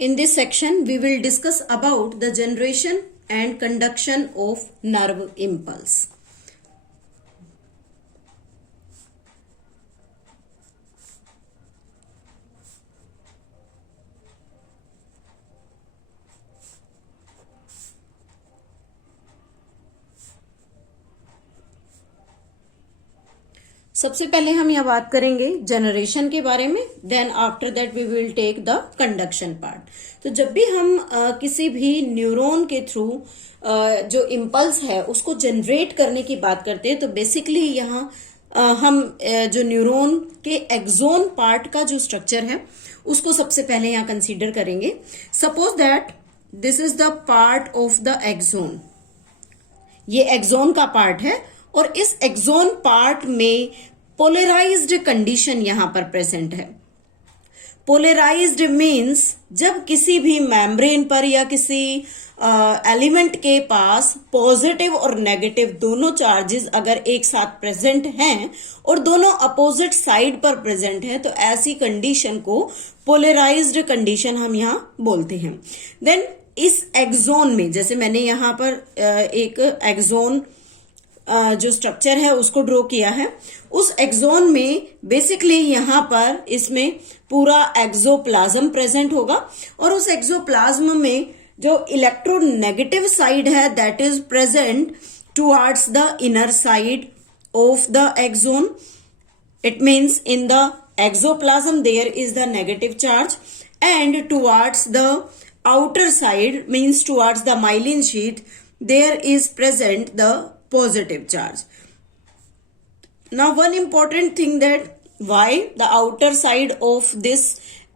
In this section, we will discuss about the generation and conduction of nerve impulse. सबसे पहले हम यह बात करेंगे जनरेशन के बारे में, then after that we will take the conduction part. तो जब भी हम किसी भी न्यूरॉन के थ्रू जो इम्पल्स है उसको जनरेट करने की बात करते हैं, तो बेसिकली यहाँ हम जो न्यूरॉन के एक्सोन पार्ट का जो स्ट्रक्चर है उसको सबसे पहले यहाँ कंसीडर करेंगे। Suppose that this is the part of the axon, ये एक्सोन का पार्ट है और इस एक्सोन पार्ट में पोलराइज्ड कंडीशन यहां पर प्रेजेंट है। पोलराइज्ड मीन्स जब किसी भी मेम्ब्रेन पर या किसी एलिमेंट के पास पॉजिटिव और नेगेटिव दोनों चार्जेस अगर एक साथ प्रेजेंट हैं और दोनों अपोजिट साइड पर प्रेजेंट हैं, तो ऐसी कंडीशन को पोलराइज्ड कंडीशन हम यहां बोलते हैं। देन इस एक्सोन में, जैसे मैंने यहां पर एक एक्सोन जो स्ट्रक्चर है उसको ड्रॉ किया है, उस एक्सोन में बेसिकली यहां पर इसमें पूरा एक्सोप्लाज्म प्रेजेंट होगा और उस एक्सोप्लाज्म में जो इलेक्ट्रोनेगेटिव साइड है that is present towards the inner side of the axon. It means in the axoplasm there is the negative charge and towards the outer side means towards the myelin sheath there is present the positive charge. Now one important thing that why the outer side of this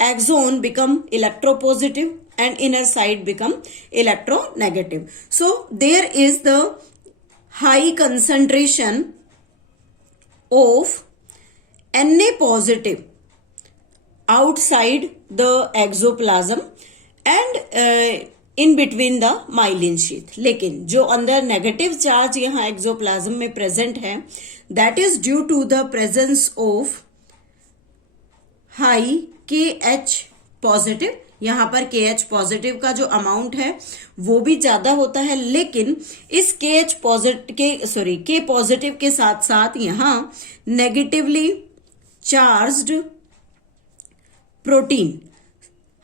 axon become electropositive and inner side become electronegative. So there is the high concentration of Na positive outside the exoplasm and in between the myelin sheath. लेकिन जो अंदर negative charge यहाँ axoplasm में present है that is due to the presence of high KH positive. यहाँ पर KH positive का जो अमाउंट है वो भी ज्यादा होता है, लेकिन इस KH पॉजिटिव K पॉजिटिव के साथ साथ यहाँ negatively charged protein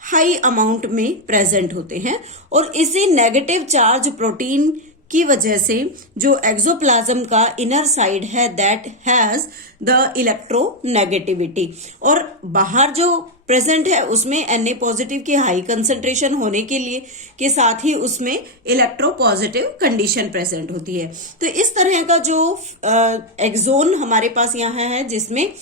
high amount में प्रेजेंट होते हैं और इसी नेगेटिव चार्ज प्रोटीन की वजह से जो एक्सोप्लाज्म का इनर साइड है दैट हैज द इलेक्ट्रोनेगेटिविटी, और बाहर जो प्रेजेंट है उसमें Na पॉजिटिव की हाई कंसेंट्रेशन होने के लिए के साथ ही उसमें इलेक्ट्रो पॉजिटिव कंडीशन प्रेजेंट होती है। तो इस तरह का जो एक्सोन हमारे पास यहाँ है जिसमें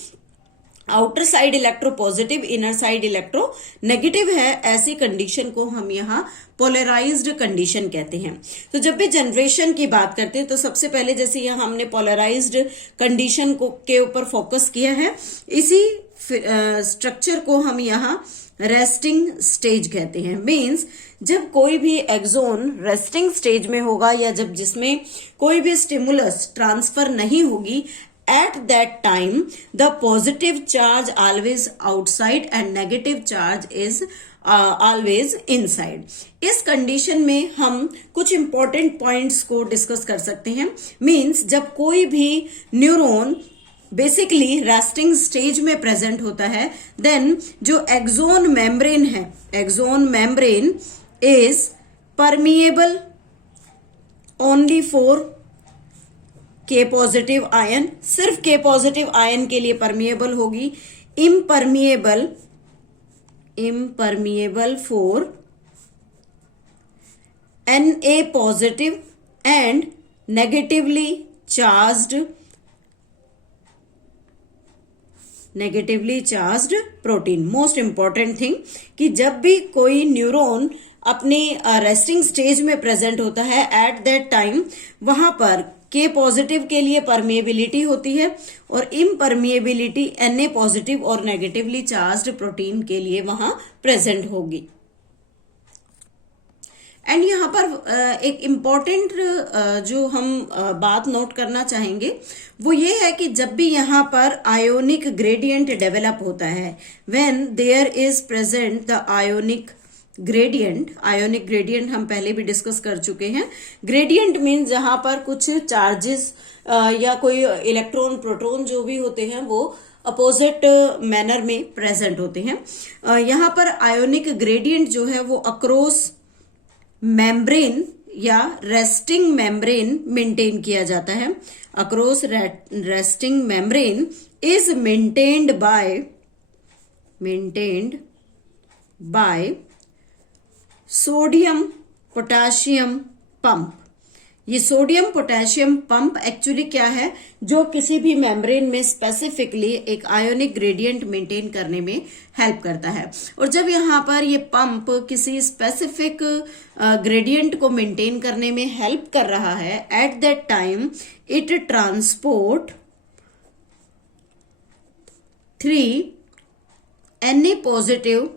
outer side electro positive inner side electro negative है, ऐसी कंडीशन को हम यहाँ पोलराइज्ड कंडीशन कहते हैं। तो जब भी जनरेशन की बात करते हैं तो सबसे पहले जैसे यहाँ हमने पोलराइज्ड कंडीशन को के ऊपर फोकस किया है, इसी स्ट्रक्चर को हम यहाँ रेस्टिंग स्टेज कहते हैं। मीन्स जब कोई भी एक्सोन रेस्टिंग स्टेज में होगा या जब जिसमें कोई भी स्टिमुलस ट्रांसफर नहीं होगी, at that time the positive charge always outside and negative charge is always inside. इस कंडीशन में हम कुछ इंपॉर्टेंट पॉइंट्स को डिस्कस कर सकते हैं। मीन्स जब कोई भी न्यूरॉन बेसिकली रेस्टिंग स्टेज में प्रेजेंट होता है, देन जो एक्सोन मेम्ब्रेन है, axon membrane is permeable only for K positive ion, सिर्फ K पॉजिटिव आयन के लिए परमिएबल होगी, impermeable for Na positive and negatively charged protein. Most important thing कि जब भी कोई न्यूरॉन अपने रेस्टिंग स्टेज में प्रेजेंट होता है एट दैट टाइम वहां पर K पॉजिटिव के लिए परमिएबिलिटी होती है और इम्परमिएबिलिटी Na पॉजिटिव और नेगेटिवली चार्ज्ड प्रोटीन के लिए वहां प्रेजेंट होगी। एंड यहाँ पर एक इम्पॉर्टेंट जो हम बात नोट करना चाहेंगे वो ये है कि जब भी यहाँ पर आयोनिक ग्रेडियंट डेवलप होता है, when there is present the ionic gradient, ionic gradient हम पहले भी डिस्कस कर चुके हैं। ग्रेडियंट मीन्स जहां पर कुछ चार्जेस या कोई इलेक्ट्रॉन प्रोटॉन जो भी होते हैं वो अपोजिट मैनर में प्रेजेंट होते हैं। यहां पर आयोनिक ग्रेडियंट जो है वो अक्रॉस मेम्ब्रेन या रेस्टिंग मेम्ब्रेन मेंटेन किया जाता है। Across resting membrane is maintained by sodium potassium pump. ये सोडियम पोटेशियम पंप एक्चुअली क्या है, जो किसी भी मेम्ब्रेन में स्पेसिफिकली एक आयोनिक ग्रेडियंट मेंटेन करने में हेल्प करता है। और जब यहाँ पर ये पंप किसी स्पेसिफिक ग्रेडियंट को मेंटेन करने में हेल्प कर रहा है, at that time it transport 3 Na positive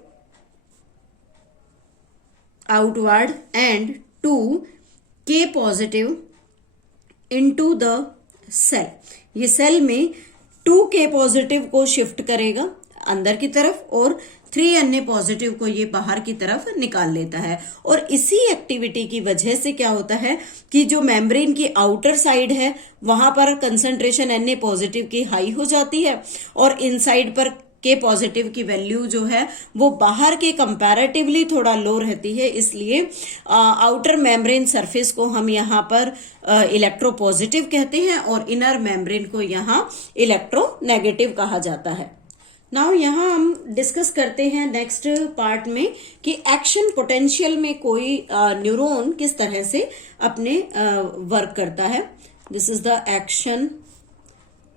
outward and 2 K positive into the cell। ये सेल में 2 K पॉजिटिव को शिफ्ट करेगा अंदर की तरफ और 3 Na पॉजिटिव को ये बाहर की तरफ निकाल लेता है। और इसी एक्टिविटी की वजह से क्या होता है कि जो मेम्ब्रेन की आउटर साइड है वहां पर कंसंट्रेशन Na पॉजिटिव की हाई हो जाती है और इनसाइड पर के पॉजिटिव की वैल्यू जो है वो बाहर के कंपैरेटिवली थोड़ा लो रहती है। इसलिए आउटर मेम्ब्रेन सरफेस को हम यहाँ पर इलेक्ट्रो पॉजिटिव कहते हैं और इनर मेम्ब्रेन को यहाँ इलेक्ट्रो नेगेटिव कहा जाता है। नाउ यहाँ हम डिस्कस करते हैं नेक्स्ट पार्ट में कि एक्शन पोटेंशियल में कोई न्यूरॉन किस तरह से अपने वर्क करता है। This is the action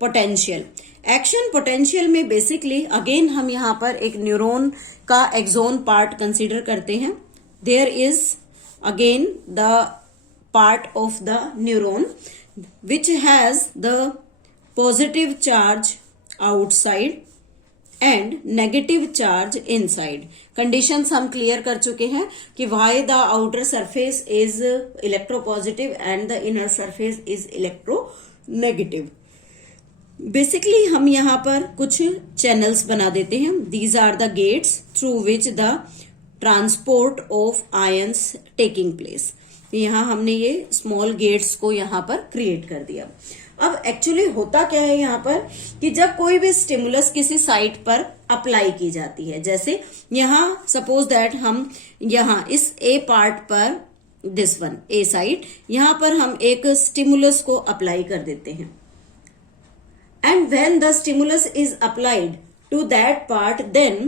potential. Action potential में बेसिकली अगेन हम यहाँ पर एक न्यूरॉन का एक्सोन पार्ट कंसीडर करते हैं। There is again the part of the neuron which has the positive charge outside and negative charge inside. Conditions हम clear कर चुके हैं कि why the outer surface is electropositive and the inner surface is electronegative. Basically हम यहाँ पर कुछ channels बना देते हैं। These are the gates through which the transport of ions taking place. यहाँ हमने ये स्मॉल गेट्स को यहाँ पर क्रिएट कर दिया। अब एक्चुअली होता क्या है यहाँ पर कि जब कोई भी स्टिमुलस किसी साइट पर अप्लाई की जाती है, जैसे यहाँ सपोज दैट हम यहाँ इस ए पार्ट पर दिस वन ए साइट, यहाँ पर हम एक स्टिमुलस को अप्लाई कर देते हैं। And when the stimulus is applied to that part, then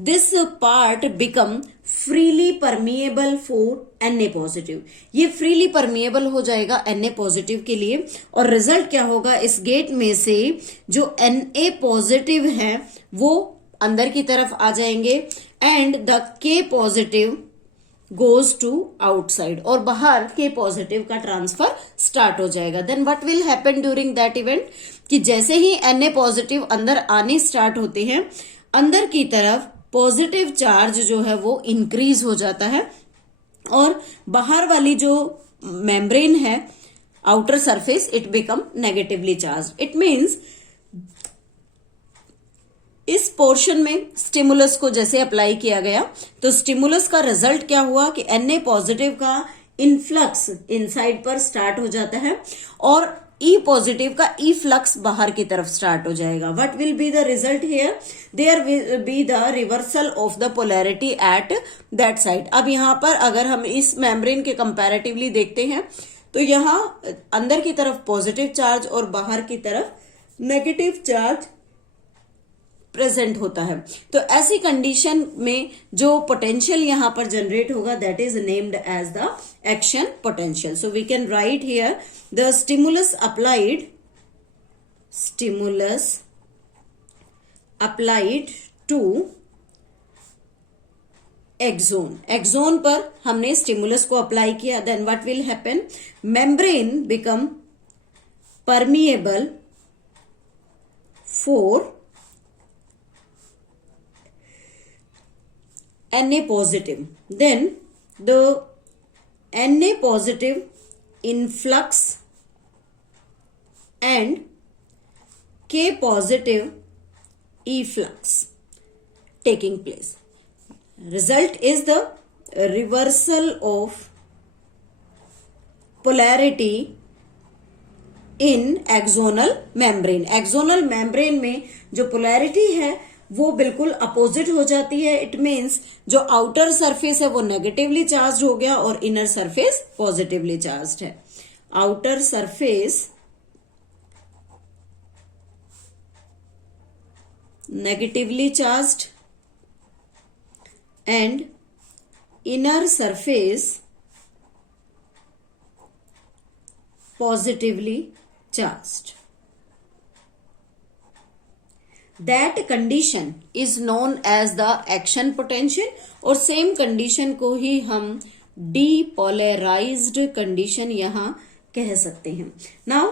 this part become freely permeable for Na positive। ये freely permeable हो जाएगा Na positive के लिए और रिजल्ट क्या होगा, इस गेट में से जो Na positive है वो अंदर की तरफ आ जाएंगे and the K positive goes to outside और बाहर K पॉजिटिव का ट्रांसफर स्टार्ट हो जाएगा। Then what will happen during that event कि जैसे ही Na पॉजिटिव अंदर आने स्टार्ट होते हैं, अंदर की तरफ पॉजिटिव चार्ज जो है वो इंक्रीज हो जाता है और बाहर वाली जो मेम्ब्रेन है outer surface it become negatively charge. It means इस पोर्शन में स्टिमुलस को जैसे अप्लाई किया गया तो स्टिमुलस का रिजल्ट क्या हुआ कि Na पॉजिटिव का इनफ्लक्स इनसाइड पर स्टार्ट हो जाता है और E पॉजिटिव का ई फ्लक्स बाहर की तरफ स्टार्ट हो जाएगा। What will be the result here, there will be the reversal of the polarity at that side. अब यहाँ पर अगर हम इस मेम्ब्रेन के कंपैरेटिवली देखते हैं तो यहाँ अंदर की तरफ पॉजिटिव चार्ज और बाहर की तरफ नेगेटिव चार्ज प्रेजेंट होता है। तो ऐसी कंडीशन में जो पोटेंशियल यहां पर जनरेट होगा that is named as the action potential. So we can write here the stimulus applied to axon. Axon पर हमने स्टिमुलस को अप्लाई किया, then what will happen, membrane become permeable for Na positive, then the Na positive influx and K positive efflux taking place. Result is the reversal of polarity in axonal membrane. Axonal membrane में जो polarity है वो बिल्कुल opposite हो जाती है। It means जो outer surface है वो नेगेटिवली चार्ज हो गया और इनर सरफेस पॉजिटिवली चार्ज है। Outer surface negatively charged and inner surface positively charged. That condition is known as the action potential और सेम कंडीशन को ही हम depolarized कंडीशन यहां कह सकते हैं। Now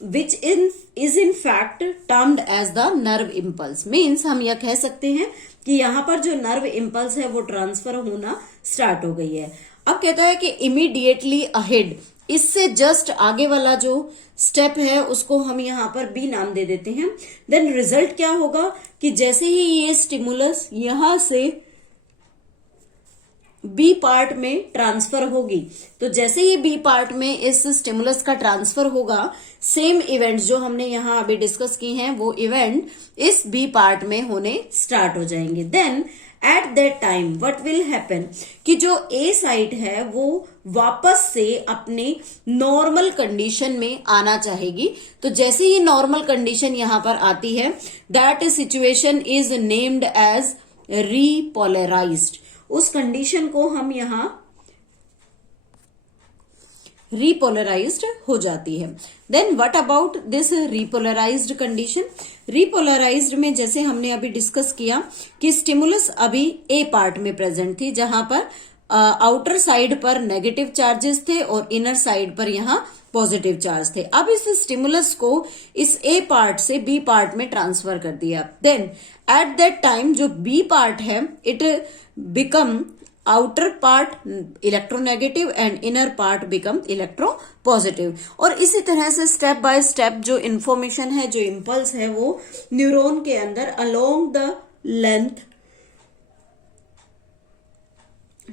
which is in fact termed as the nerve impulse, means हम यह कह सकते हैं कि यहां पर जो नर्व इम्पल्स है वो ट्रांसफर होना स्टार्ट हो गई है। अब कहता है कि इमीडिएटली अहेड, इससे जस्ट आगे वाला जो स्टेप है उसको हम यहां पर बी नाम दे देते हैं। देन रिजल्ट क्या होगा कि जैसे ही ये स्टिमुलस यहां से बी पार्ट में ट्रांसफर होगी, तो जैसे ही बी पार्ट में इस स्टिमुलस का ट्रांसफर होगा, सेम इवेंट्स जो हमने यहां अभी डिस्कस किए हैं वो इवेंट इस बी पार्ट में होने स्टार्ट हो जाएंगे। Then at that time what will happen कि जो ए साइट है वो वापस से अपने नॉर्मल कंडीशन में आना चाहेगी। तो जैसे ही नॉर्मल कंडीशन यहां पर आती है, that situation is named as repolarised. उस कंडीशन को हम यहां रीपोलराइज्ड हो जाती है। Then what about this repolarised condition? Repolarised में जैसे हमने अभी डिस्कस किया कि स्टिमुलस अभी ए पार्ट में प्रेजेंट थी, जहां पर आउटर साइड पर नेगेटिव चार्जेस थे और इनर साइड पर यहां पॉजिटिव चार्ज थे। अब इस स्टिमुलस को इस ए पार्ट से बी पार्ट में ट्रांसफर कर दिया। देन एट दैट टाइम जो बी पार्ट है it become outer part electronegative and inner part become electro positive. और इसी तरह से स्टेप बाय स्टेप जो इंफॉर्मेशन है, जो इंपल्स है, वो न्यूरॉन के अंदर अलोंग द लेंथ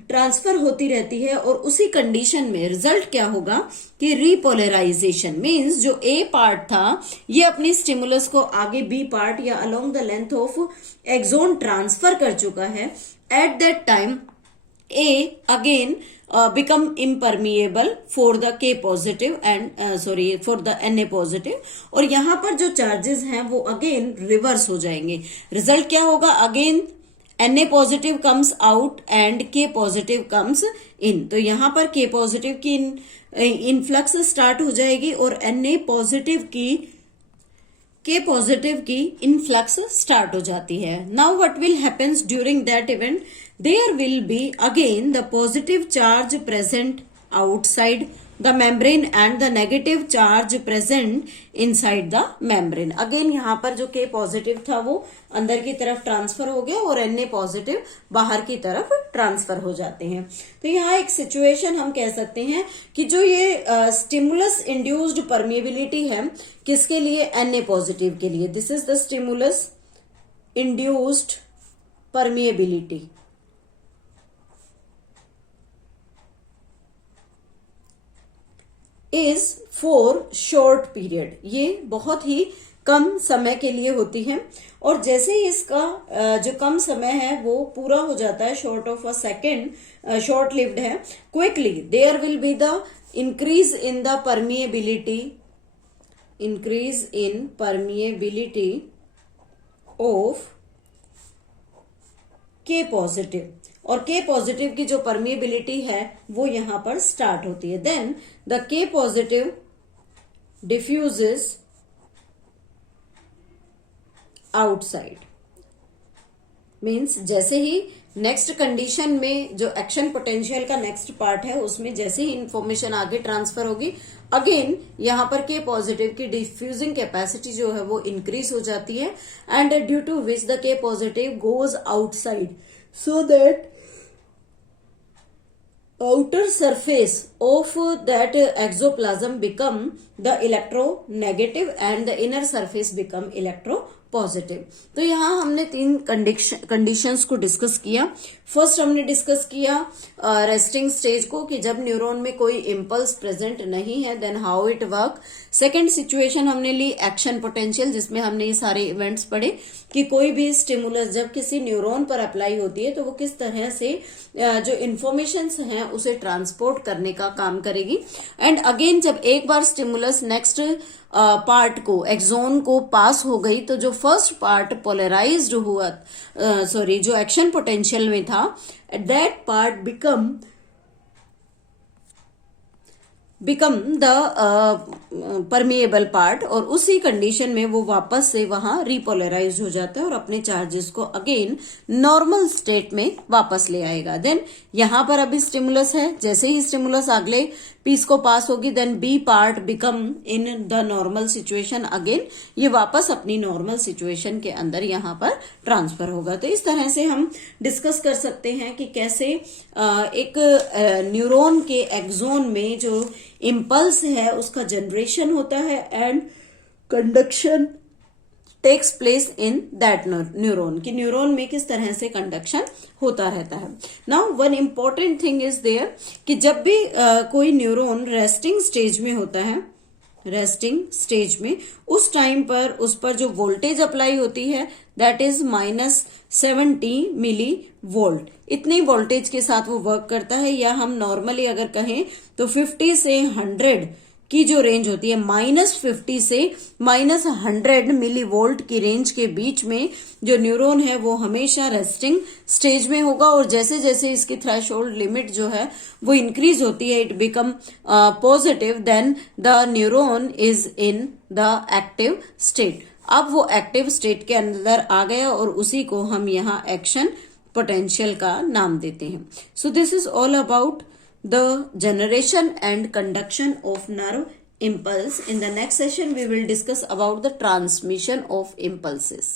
ट्रांसफर होती रहती है। और उसी कंडीशन में रिजल्ट क्या होगा कि रीपोलराइजेशन मींस जो ए पार्ट था ये अपनी स्टिमुलस को आगे बी पार्ट या along the length of axon transfer कर चुका है। At that time A again become impermeable for the K positive and for the Na positive, और यहां पर जो चार्जेस हैं वो अगेन रिवर्स हो जाएंगे। रिजल्ट क्या होगा? Again Na positive comes out and K positive comes in. तो यहां पर K पॉजिटिव की इनफ्लक्स स्टार्ट हो जाएगी और Na पॉजिटिव की K पॉजिटिव की इनफ्लक्स स्टार्ट हो जाती है। Now what will happens during that event? There will be again the positive charge present outside the membrane and the negative charge present inside the membrane. Again यहाँ पर जो K positive था वो अंदर की तरफ ट्रांसफर हो गया और Na पॉजिटिव बाहर की तरफ ट्रांसफर हो जाते हैं। तो यहाँ एक सिचुएशन हम कह सकते हैं कि जो ये स्टिमुलस इंड्यूस्ड परमिएबिलिटी है किसके लिए? Na पॉजिटिव के लिए। This is the stimulus induced permeability. Is for short period, ये बहुत ही कम समय के लिए होती है। और जैसे ही इसका जो कम समय है वो पूरा हो जाता है, short of a second, short lived है, quickly there will be the increase in the permeability, increase in permeability of K positive. और K पॉजिटिव की जो परमिएबिलिटी है वो यहां पर स्टार्ट होती है। Then the K positive diffuses outside, means जैसे ही नेक्स्ट कंडीशन में जो एक्शन पोटेंशियल का नेक्स्ट पार्ट है उसमें जैसे ही इंफॉर्मेशन आगे ट्रांसफर होगी, अगेन यहां पर K पॉजिटिव की डिफ्यूजिंग कैपेसिटी जो है वो इंक्रीज हो जाती है and due to which the K positive goes outside so that outer surface of that exoplasm become the electronegative and the inner surface become electro positive. तो यहाँ हमने 3 कंडीशंस को डिस्कस किया। फर्स्ट हमने डिस्कस किया रेस्टिंग स्टेज को, कि जब न्यूरॉन में कोई इम्पल्स प्रेजेंट नहीं है then how it work. Second situation हमने ली एक्शन पोटेंशियल, जिसमें हमने ये सारे इवेंट्स पढ़े कि कोई भी स्टिमुलस जब किसी न्यूरॉन पर अप्लाई होती है तो वो किस तरह से जो इंफॉर्मेशन हैं उसे ट्रांसपोर्ट करने का काम करेगी। एंड अगेन जब एक बार स्टिमुलस नेक्स्ट पार्ट को एक्सोन को पास हो गई तो जो फर्स्ट पार्ट पोलराइज्ड हुआ, जो एक्शन पोटेंशियल में था, that part become the permeable part, और उसी कंडीशन में वो वापस से वहां रिपोलराइज हो जाता है और अपने चार्जेस को अगेन नॉर्मल स्टेट में वापस ले आएगा। देन यहां पर अभी स्टिमुलस है, जैसे ही स्टिमुलस अगले पीस को पास होगी then be part become in the normal situation, again ये वापस अपनी नॉर्मल सिचुएशन के अंदर यहां पर ट्रांसफर होगा। तो इस तरह से हम डिस्कस कर सकते हैं कि कैसे एक न्यूरॉन के एक्सोन में जो इम्पल्स है उसका जनरेशन होता है and conduction takes place in that neuron, कि न्यूरॉन में किस तरह से कंडक्शन होता रहता है। Now one important thing is there कि जब भी कोई न्यूरॉन रेस्टिंग स्टेज में होता है, रेस्टिंग स्टेज में, उस टाइम पर उस पर जो वोल्टेज अप्लाई होती है दैट इज -70 मिली वोल्ट। इतनी वोल्टेज के साथ वो वर्क करता है, या हम नॉर्मली अगर कहें तो 50 से 100 की जो रेंज होती है, -50 से -100 मिली वोल्ट की रेंज के बीच में जो न्यूरॉन है वो हमेशा रेस्टिंग स्टेज में होगा। और जैसे जैसे इसकी थ्रेशोल्ड लिमिट जो है वो इंक्रीज होती है, it become positive, then the neuron is in the active state. अब वो एक्टिव स्टेट के अंदर आ गया और उसी को हम यहाँ एक्शन पोटेंशियल का नाम देते हैं। So this is all about the generation and conduction of nerve impulse. In the next session we will discuss about the transmission of impulses.